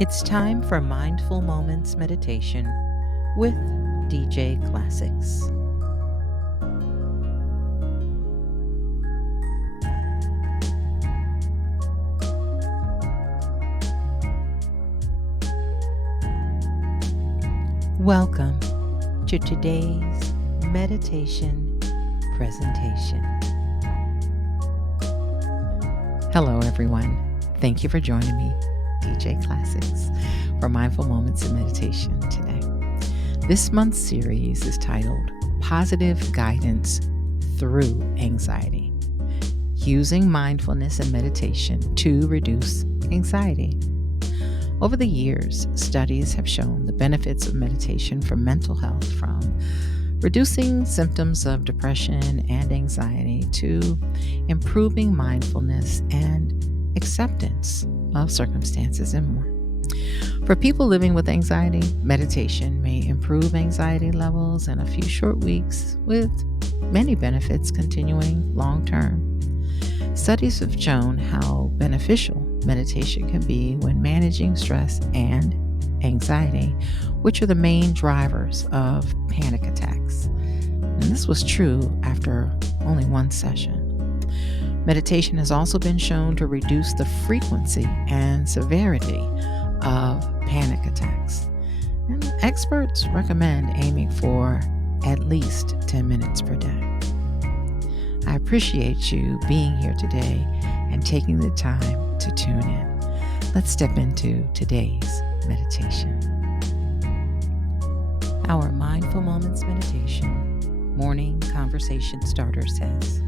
It's time for Mindful Moments Meditation with DJ Classics. Welcome to today's meditation presentation. Hello, everyone. Thank you for joining me, DJ Classics, for Mindful Moments of Meditation today. This month's series is titled Positive Guidance Through Anxiety, Using Mindfulness and Meditation to Reduce Anxiety. Over the years, studies have shown the benefits of meditation for mental health, from reducing symptoms of depression and anxiety to improving mindfulness and acceptance of circumstances and more. For people living with anxiety, meditation may improve anxiety levels in a few short weeks, with many benefits continuing long term. Studies have shown how beneficial meditation can be when managing stress and anxiety, which are the main drivers of panic attacks. And this was true after only one session. Meditation has also been shown to reduce the frequency and severity of panic attacks. And experts recommend aiming for at least 10 minutes per day. I appreciate you being here today and taking the time to tune in. Let's step into today's meditation. Our Mindful Moments Meditation morning conversation starter says,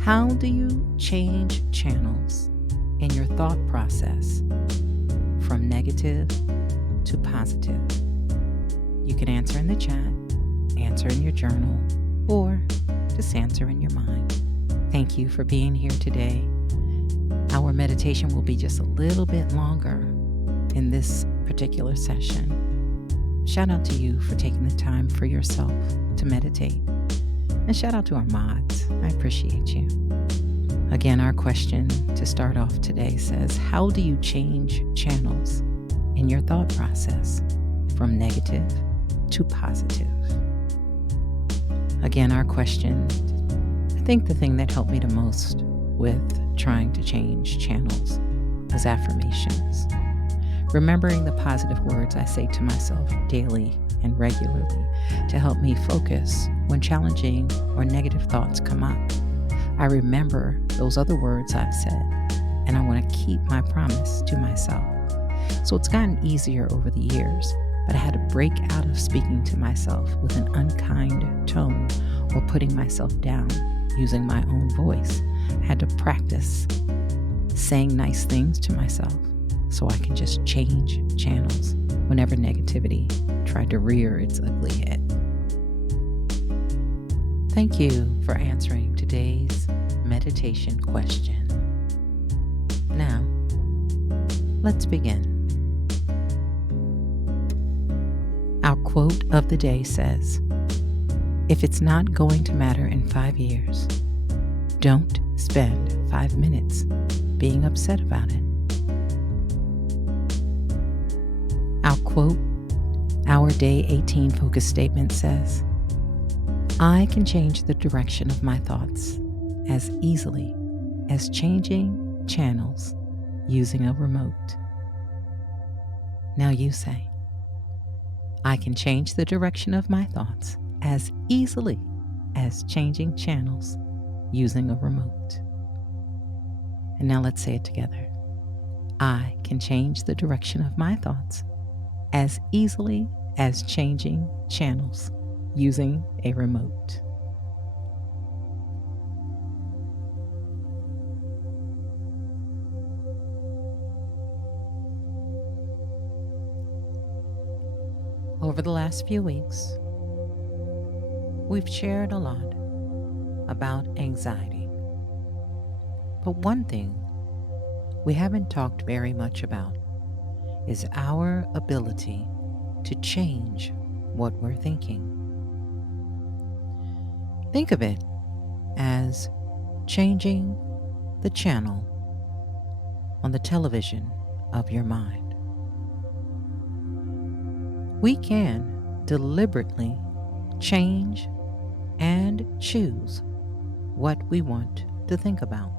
how do you change channels in your thought process from negative to positive? You can answer in the chat, answer in your journal, or just answer in your mind. Thank you for being here today. Our meditation will be just a little bit longer in this particular session. Shout out to you for taking the time for yourself to meditate. And shout out to our mods. I appreciate you. Again, our question to start off today says, how do you change channels in your thought process from negative to positive? Again, our question, I think the thing that helped me the most with trying to change channels was affirmations. Remembering the positive words I say to myself daily and regularly to help me focus when challenging or negative thoughts come up. I remember those other words I've said, and I want to keep my promise to myself. So it's gotten easier over the years, but I had to break out of speaking to myself with an unkind tone or putting myself down using my own voice. I had to practice saying nice things to myself so I can just change channels whenever negativity tried to rear its ugly head. Thank you for answering today's meditation question. Now, let's begin. Our quote of the day says, if it's not going to matter in 5 years, don't spend 5 minutes being upset about it. Our quote, our Day 18 focus statement says, I can change the direction of my thoughts as easily as changing channels using a remote. Now you say, I can change the direction of my thoughts as easily as changing channels using a remote. And now let's say it together. I can change the direction of my thoughts as easily as changing channels using a remote. Over the last few weeks, we've shared a lot about anxiety. But one thing we haven't talked very much about is our ability to change what we're thinking. Think of it as changing the channel on the television of your mind. We can deliberately change and choose what we want to think about.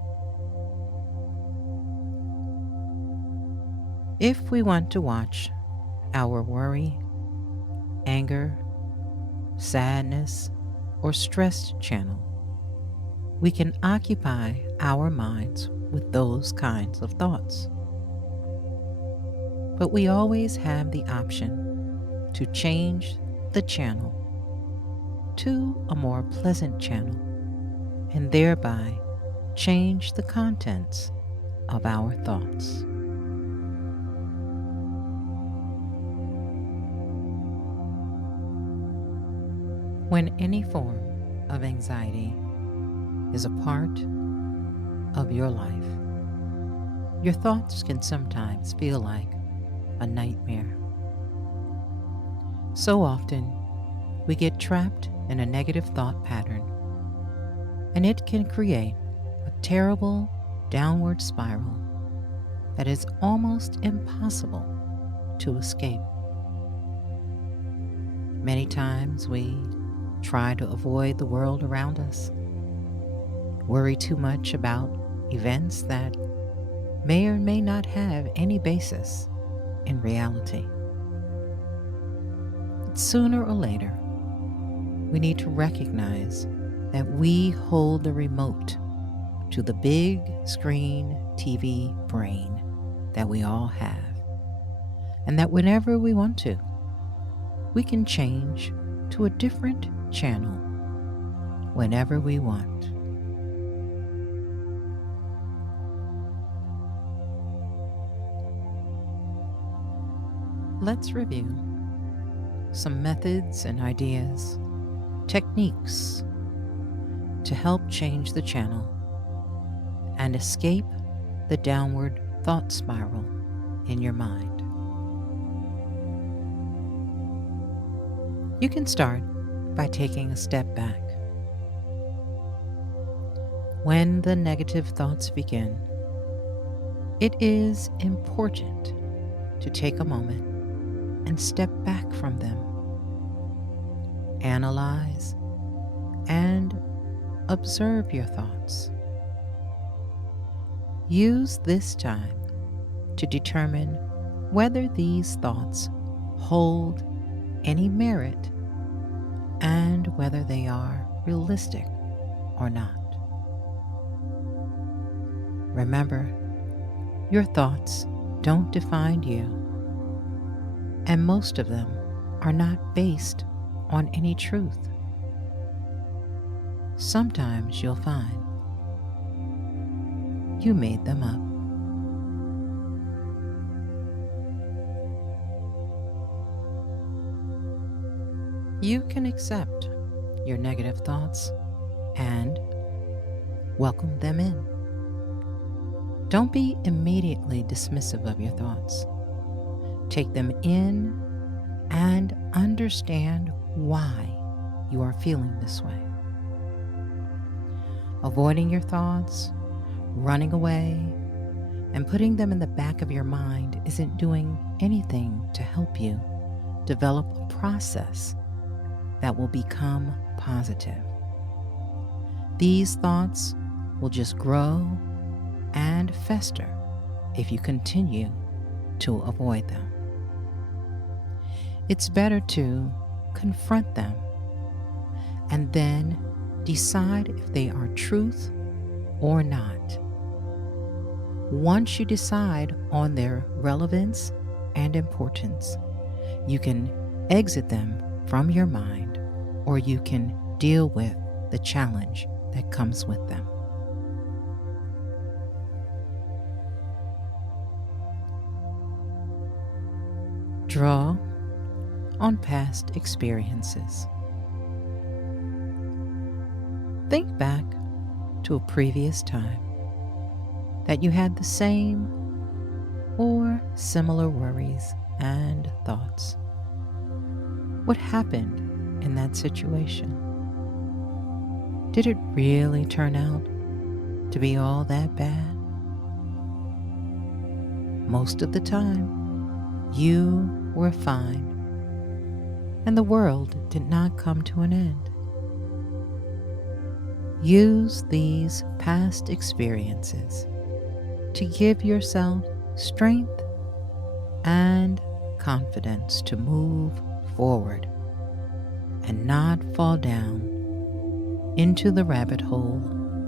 If we want to watch our worry, anger, sadness, or stress channel, we can occupy our minds with those kinds of thoughts. But we always have the option to change the channel to a more pleasant channel and thereby change the contents of our thoughts. When any form of anxiety is a part of your life, your thoughts can sometimes feel like a nightmare. So often, we get trapped in a negative thought pattern, and it can create a terrible downward spiral that is almost impossible to escape. Many times we try to avoid the world around us, worry too much about events that may or may not have any basis in reality. But sooner or later, we need to recognize that we hold the remote to the big screen TV brain that we all have, and that whenever we want to, we can change to a different channel whenever we want. Let's review some methods and ideas, techniques to help change the channel and escape the downward thought spiral in your mind. You can start by taking a step back. When the negative thoughts begin, it is important to take a moment and step back from them. Analyze and observe your thoughts. Use this time to determine whether these thoughts hold any merit and whether they are realistic or not. Remember, your thoughts don't define you, and most of them are not based on any truth. Sometimes you'll find you made them up. You can accept your negative thoughts and welcome them in. Don't be immediately dismissive of your thoughts. Take them in and understand why you are feeling this way. Avoiding your thoughts, running away, and putting them in the back of your mind isn't doing anything to help you develop a process that will become positive. These thoughts will just grow and fester if you continue to avoid them. It's better to confront them and then decide if they are truth or not. Once you decide on their relevance and importance, you can exit them from your mind, or you can deal with the challenge that comes with them. Draw on past experiences. Think back to a previous time that you had the same or similar worries and thoughts. What happened in that situation? Did it really turn out to be all that bad? most of the time, you were fine, and the world did not come to an end. Use these past experiences to give yourself strength and confidence to move forward and not fall down into the rabbit hole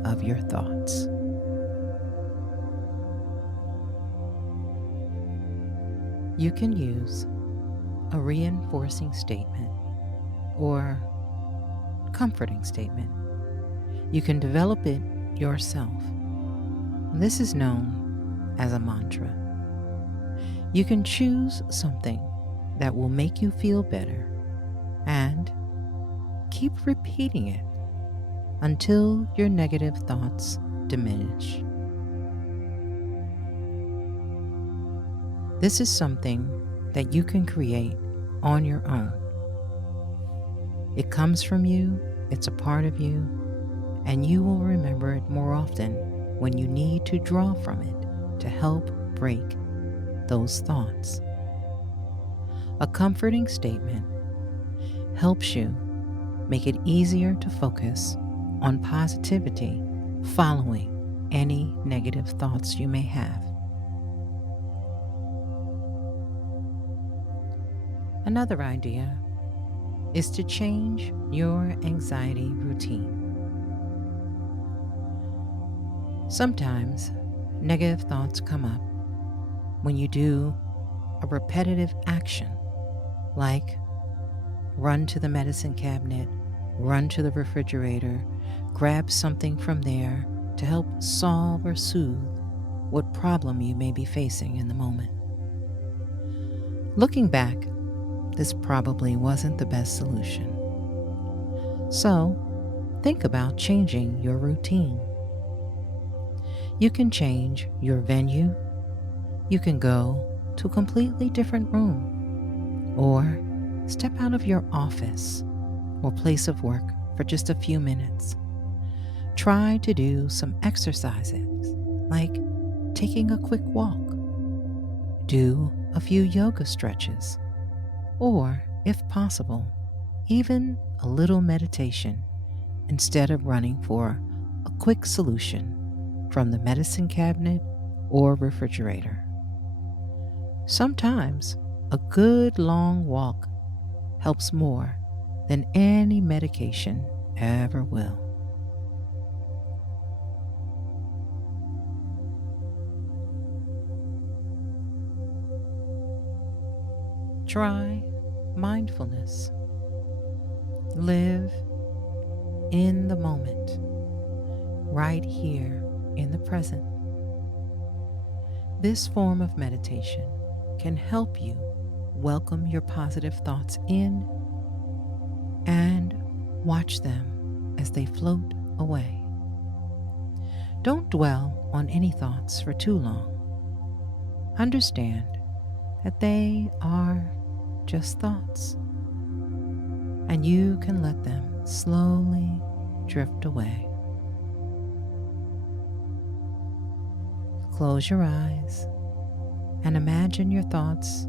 of your thoughts. You can use a reinforcing statement or comforting statement. You can develop it yourself. This is known as a mantra. You can choose something that will make you feel better and keep repeating it until your negative thoughts diminish. This is something that you can create on your own. It comes from you, it's a part of you, and you will remember it more often when you need to draw from it to help break those thoughts. A comforting statement helps you make it easier to focus on positivity following any negative thoughts you may have. Another idea is to change your anxiety routine. Sometimes negative thoughts come up when you do a repetitive action like run to the medicine cabinet, run to the refrigerator, grab something from there to help solve or soothe what problem you may be facing in the moment. Looking back, this probably wasn't the best solution. So, think about changing your routine. You can change your venue. You can go to a completely different room or step out of your office or place of work for just a few minutes. Try to do some exercises like taking a quick walk. Do a few yoga stretches, or if possible, even a little meditation instead of running for a quick solution from the medicine cabinet or refrigerator. Sometimes a good long walk helps more than any medication ever will. Try mindfulness. Live in the moment, right here in the present. This form of meditation can help you welcome your positive thoughts in and watch them as they float away. Don't dwell on any thoughts for too long. Understand that they are just thoughts, and you can let them slowly drift away. Close your eyes and imagine your thoughts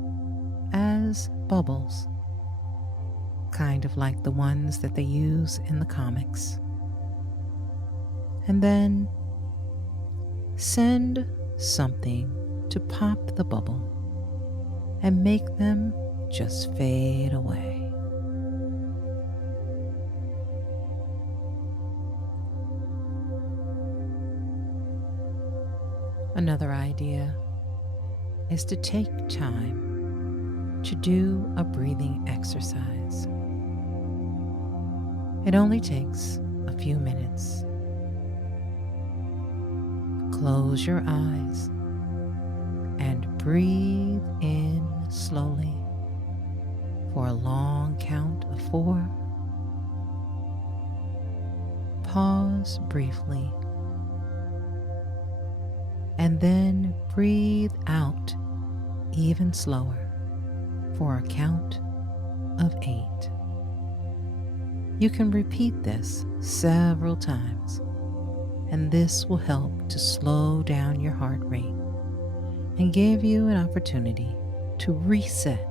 as bubbles, kind of like the ones that they use in the comics. And then send something to pop the bubble and make them just fade away. Another idea is to take time to do a breathing exercise. It only takes a few minutes. Close your eyes and breathe in slowly for a long count of 4. Pause briefly and then breathe out even slower for a count of 8. You can repeat this several times, and this will help to slow down your heart rate and give you an opportunity to reset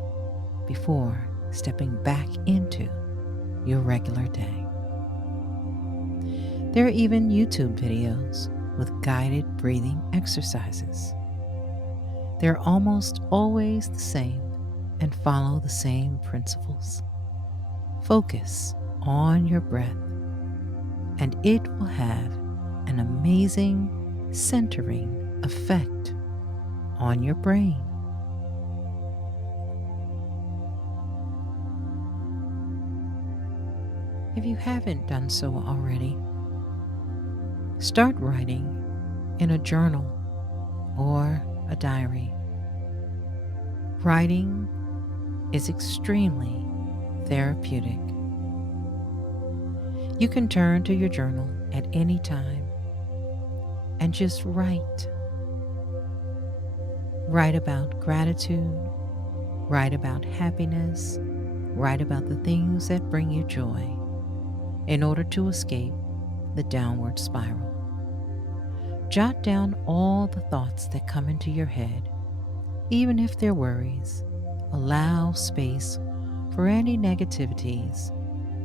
before stepping back into your regular day. There are even YouTube videos with guided breathing exercises. They're almost always the same and follow the same principles. Focus on your breath, and it will have an amazing centering effect on your brain. If you haven't done so already, start writing in a journal or a diary. Writing is extremely therapeutic. You can turn to your journal at any time and just write. Write about gratitude, write about happiness, write about the things that bring you joy in order to escape the downward spiral. Jot down all the thoughts that come into your head, even if they're worries. Allow space for any negativities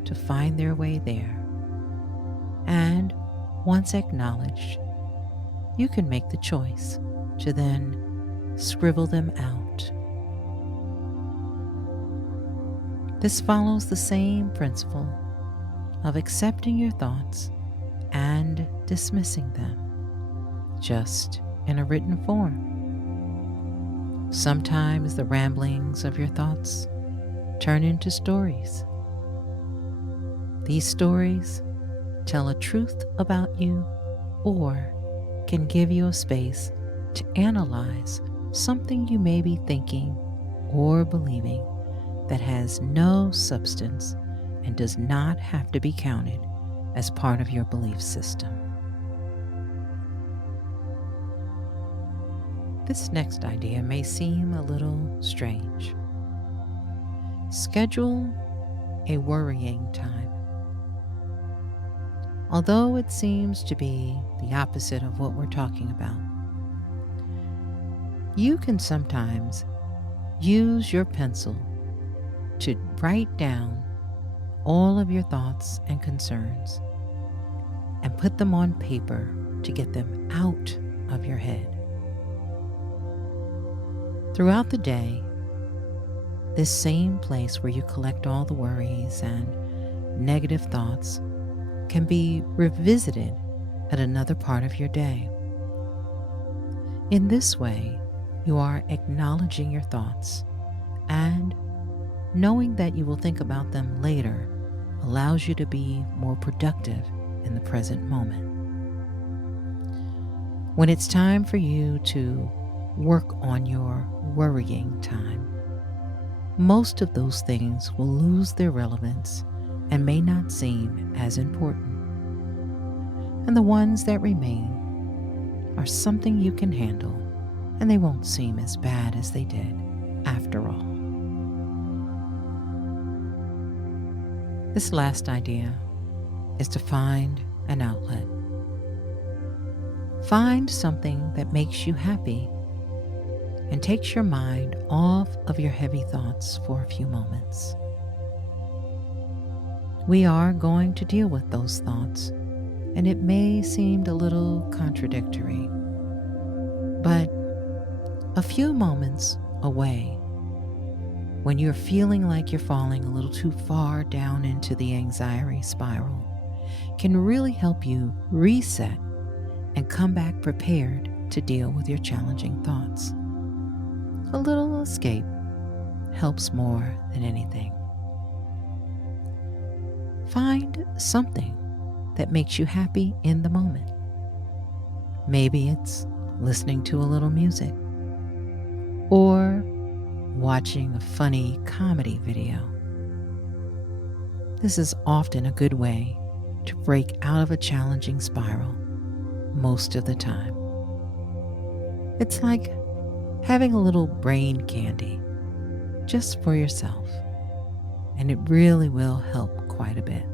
to find their way there. And once acknowledged, you can make the choice to then scribble them out. This follows the same principle of accepting your thoughts and dismissing them, just in a written form. Sometimes the ramblings of your thoughts turn into stories. These stories tell a truth about you or can give you a space to analyze something you may be thinking or believing that has no substance and does not have to be counted as part of your belief system. This next idea may seem a little strange. Schedule a worrying time. Although it seems to be the opposite of what we're talking about, you can sometimes use your pencil to write down all of your thoughts and concerns and put them on paper to get them out of your head. Throughout the day, this same place where you collect all the worries and negative thoughts can be revisited at another part of your day. In this way, you are acknowledging your thoughts, and knowing that you will think about them later allows you to be more productive in the present moment. When it's time for you to work on your worrying time, most of those things will lose their relevance and may not seem as important. And the ones that remain are something you can handle, and they won't seem as bad as they did after all. This last idea is to find an outlet. Find something that makes you happy and takes your mind off of your heavy thoughts for a few moments. We are going to deal with those thoughts, and it may seem a little contradictory, but a few moments away, when you're feeling like you're falling a little too far down into the anxiety spiral, can really help you reset and come back prepared to deal with your challenging thoughts. A little escape helps more than anything. Find something that makes you happy in the moment. Maybe it's listening to a little music or watching a funny comedy video. This is often a good way to break out of a challenging spiral most of the time. It's like having a little brain candy just for yourself, and it really will help quite a bit.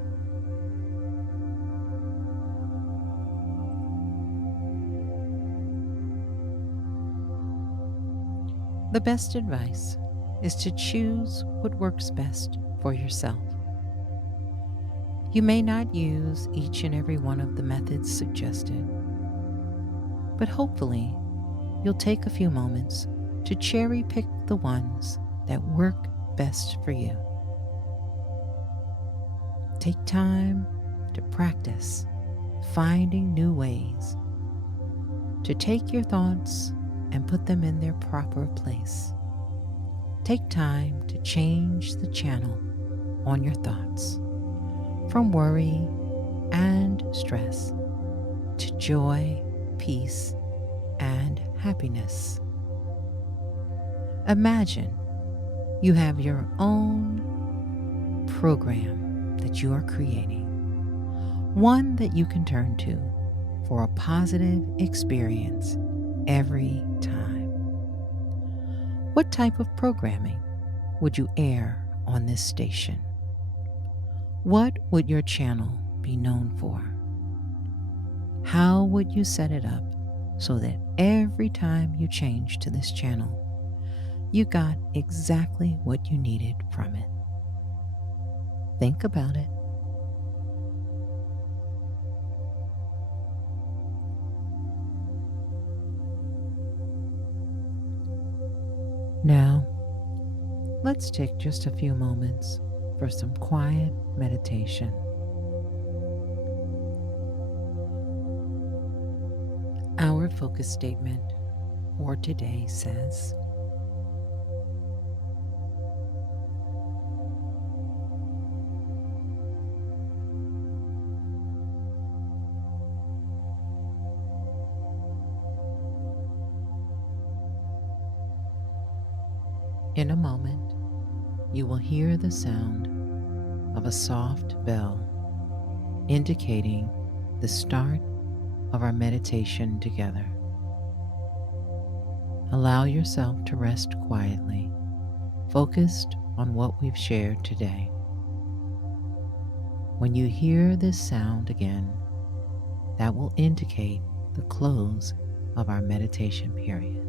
The best advice is to choose what works best for yourself. You may not use each and every one of the methods suggested, but hopefully you'll take a few moments to cherry pick the ones that work best for you. Take time to practice finding new ways to take your thoughts and put them in their proper place. Take time to change the channel on your thoughts from worry and stress to joy, peace, and happiness. Imagine you have your own program that you are creating, one that you can turn to for a positive experience every time. What type of programming would you air on this station? What would your channel be known for? How would you set it up so that every time you change to this channel, you got exactly what you needed from it? Think about it. Now, let's take just a few moments for some quiet meditation. Our focus statement for today says, in a moment, you will hear the sound of a soft bell indicating the start of our meditation together. Allow yourself to rest quietly, focused on what we've shared today. When you hear this sound again, that will indicate the close of our meditation period.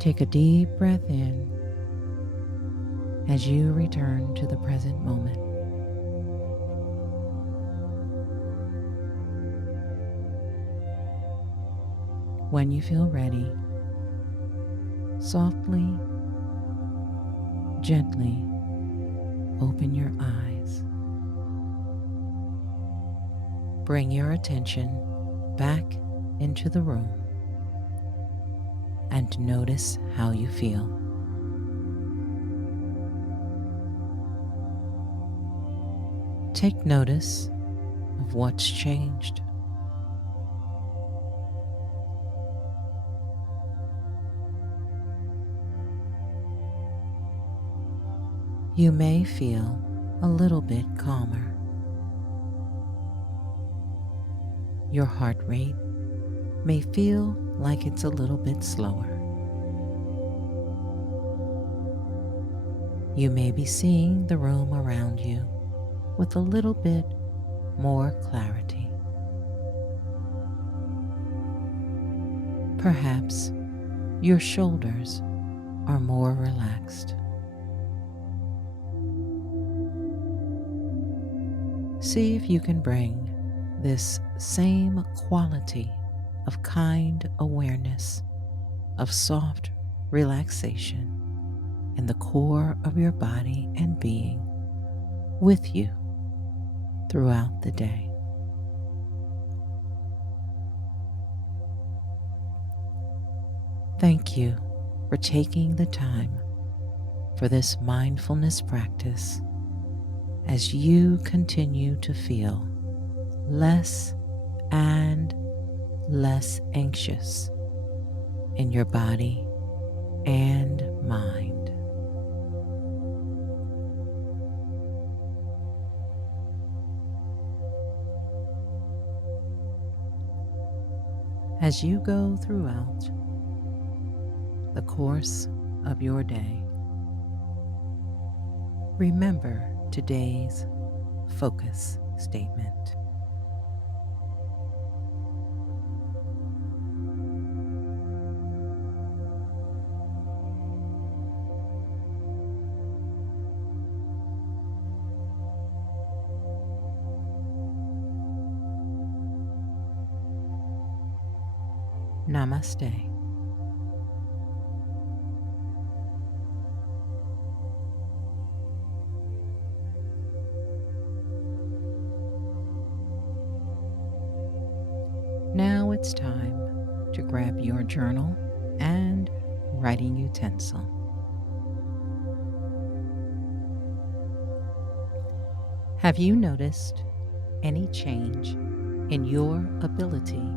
Take a deep breath in as you return to the present moment. When you feel ready, softly, gently open your eyes. Bring your attention back into the room and notice how you feel. Take notice of what's changed. You may feel a little bit calmer. Your heart rate may feel like it's a little bit slower. You may be seeing the room around you with a little bit more clarity. Perhaps your shoulders are more relaxed. See if you can bring this same quality of kind awareness, of soft relaxation in the core of your body and being with you throughout the day. Thank you for taking the time for this mindfulness practice as you continue to feel less and less anxious in your body and mind. As you go throughout the course of your day, remember today's focus statement. Namaste. Now it's time to grab your journal and writing utensil. Have you noticed any change in your ability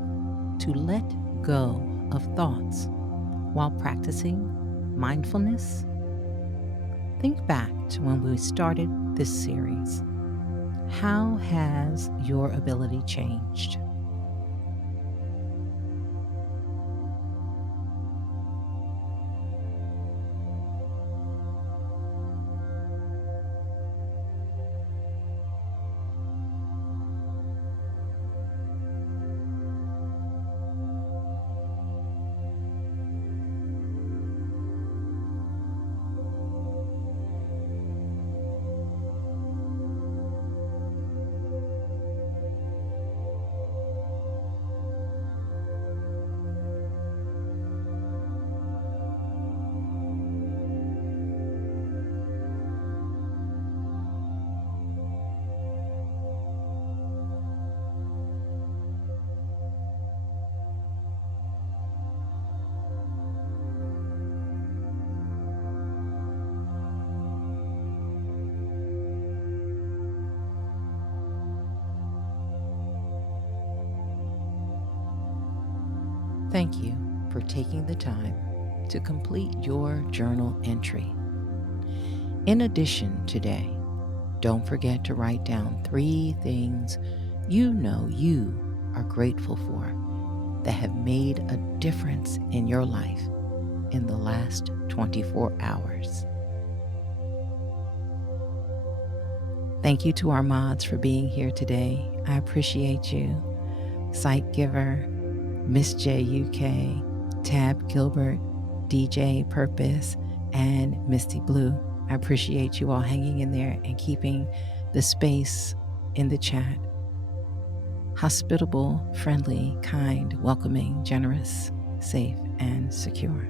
to let go of thoughts while practicing mindfulness? Think back to when we started this series. How has your ability changed? Thank you for taking the time to complete your journal entry. In addition, today, don't forget to write down 3 things you know you are grateful for that have made a difference in your life in the last 24 hours. Thank you to our mods for being here today. I appreciate you. Sight Giver, Miss J UK, Tab Gilbert, DJ Purpose, and Misty Blue. I appreciate you all hanging in there and keeping the space in the chat hospitable, friendly, kind, welcoming, generous, safe, and secure.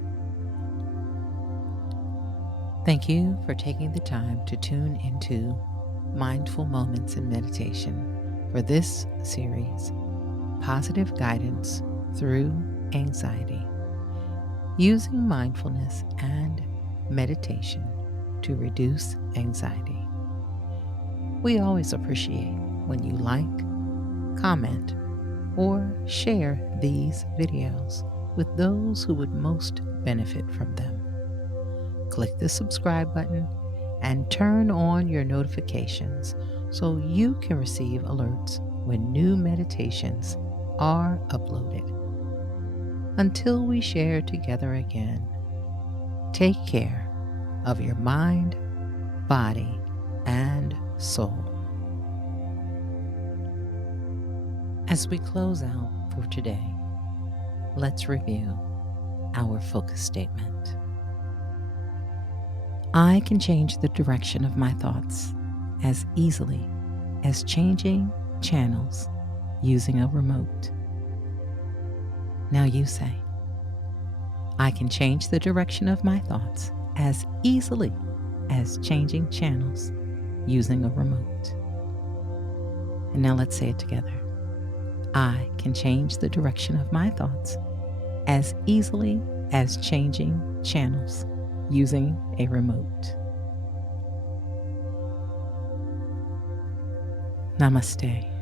Thank you for taking the time to tune into Mindful Moments in Meditation for this series, Positive Guidance Through Anxiety, using mindfulness and meditation to reduce anxiety. We always appreciate when you like, comment, or share these videos with those who would most benefit from them. Click the subscribe button and turn on your notifications so you can receive alerts when new meditations are uploaded. Until we share together again, take care of your mind, body, and soul. As we close out for today, let's review our focus statement. I can change the direction of my thoughts as easily as changing channels using a remote. Now you say, I can change the direction of my thoughts as easily as changing channels using a remote. And now let's say it together. I can change the direction of my thoughts as easily as changing channels using a remote. Namaste.